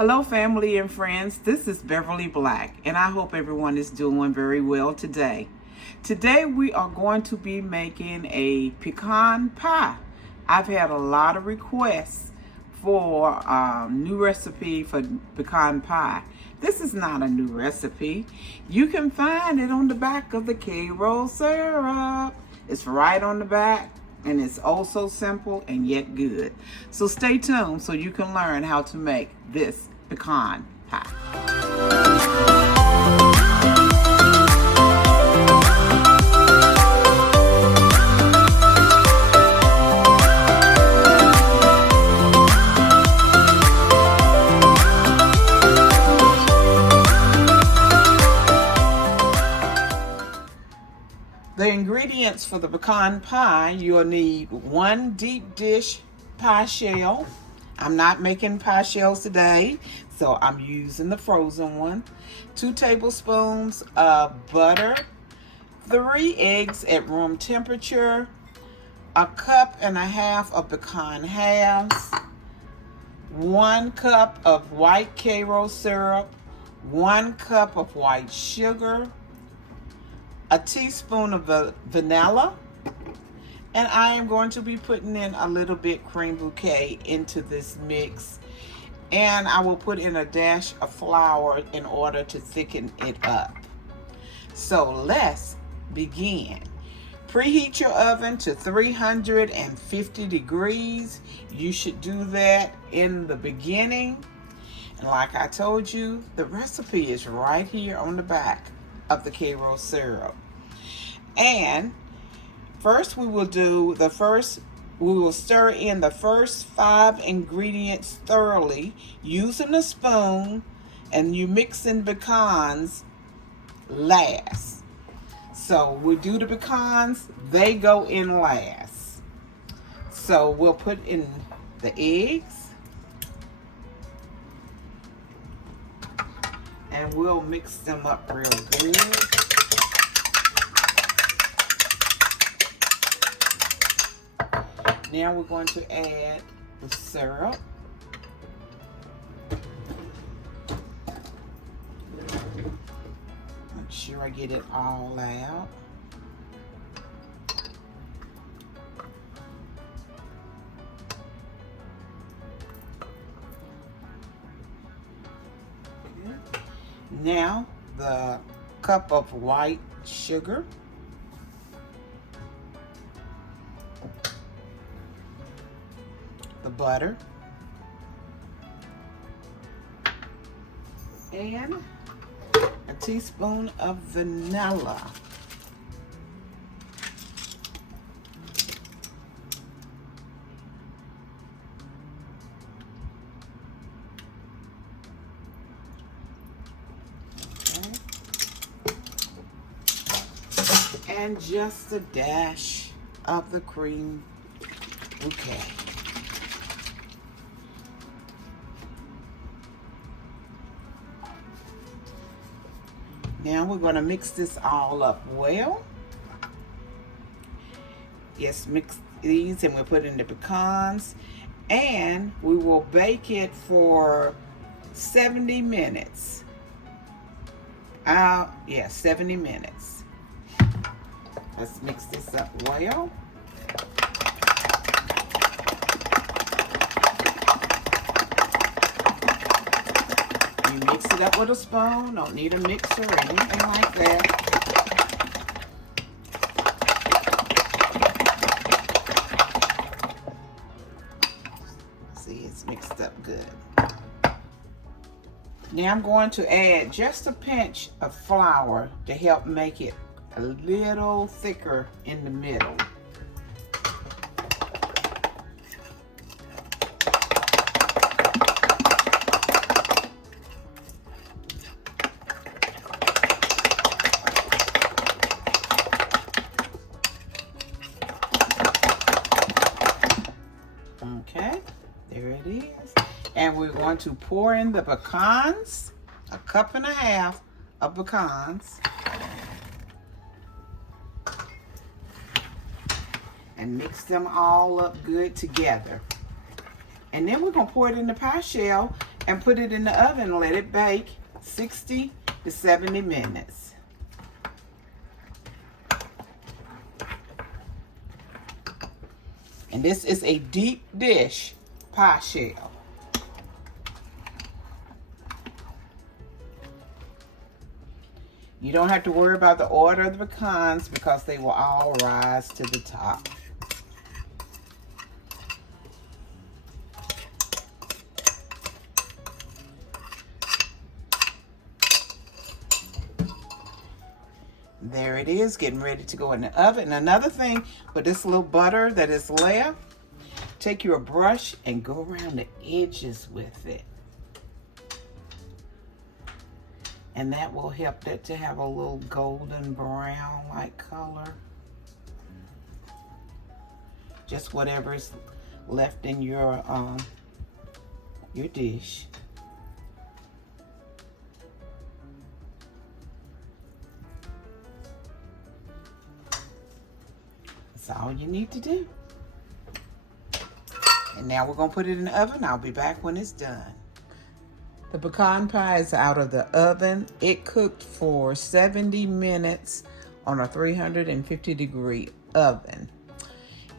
Hello family and friends, this is Beverly Black and I hope everyone is doing very well today. Today we are going to be making a pecan pie. I've had a lot of requests for a new recipe for pecan pie. This is not a new recipe. You can find it on the back of the K-Roll syrup. It's right on the back. And it's oh so simple and yet good. So stay tuned so you can learn how to make this pecan pie. The ingredients for the pecan pie, you'll need 1 deep dish pie shell. I'm not making pie shells today, so I'm using the frozen one. 2 tablespoons of butter, 3 eggs at room temperature, 1.5 cups of pecan halves, 1 cup of white K-Roll syrup, 1 cup of white sugar, a teaspoon of vanilla, and I am going to be putting in a little bit cream bouquet into this mix, and I will put in a dash of flour in order to thicken it up. So let's begin. Preheat your oven to 350 degrees. You should do that in the beginning, and like I told you, the recipe is right here on the back of the K-Roll syrup. And first we will stir in the first 5 ingredients thoroughly using a spoon, and you mix in pecans last. So we do the pecans, they go in last. So we'll put in the eggs and we'll mix them up real good. Now we're going to add the syrup. Make sure I get it all out. Now the cup of white sugar, the butter, and a teaspoon of vanilla. And just a dash of the cream bouquet. Now we're going to mix this all up well. Yes, mix these and we'll put in the pecans. And we will bake it for 70 minutes. 70 minutes. Let's mix this up well. You mix it up with a spoon, don't need a mixer or anything like that. See, it's mixed up good. Now I'm going to add just a pinch of flour to help make it a little thicker in the middle. Okay, there it is. And we're going to pour in the pecans, 1.5 cups of pecans. And mix them all up good together. And then we're gonna pour it in the pie shell and put it in the oven and let it bake 60 to 70 minutes. And this is a deep dish pie shell. You don't have to worry about the order of the pecans because they will all rise to the top. There it is, getting ready to go in the oven. And another thing, with this little butter that is left, take your brush and go around the edges with it. And that will help that to have a little golden brown like color. Just whatever is left in your dish. That's all you need to do. And now we're gonna put it in the oven. I'll be back when it's done. The pecan pie is out of the oven. It cooked for 70 minutes on a 350-degree oven.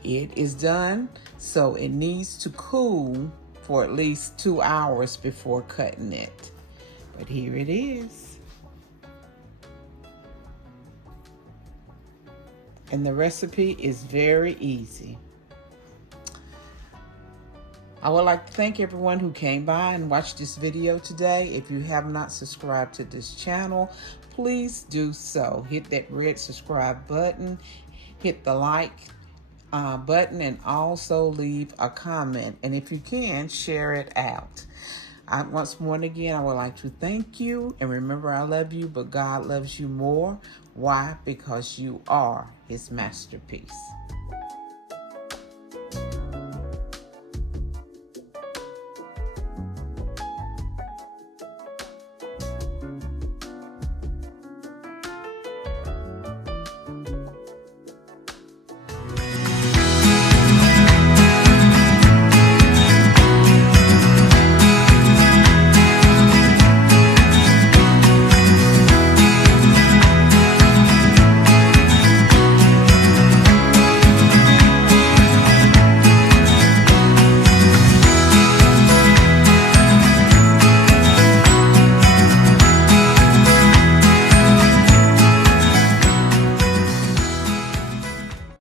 It is done, so it needs to cool for at least 2 hours before cutting it. But here it is. And the recipe is very easy. I would like to thank everyone who came by and watched this video today. If you have not subscribed to this channel, please do so. Hit that red subscribe button, hit the like button, and also leave a comment. And if you can, share it out. Once more and again, I would like to thank you. And remember, I love you, but God loves you more. Why? Because you are His masterpiece.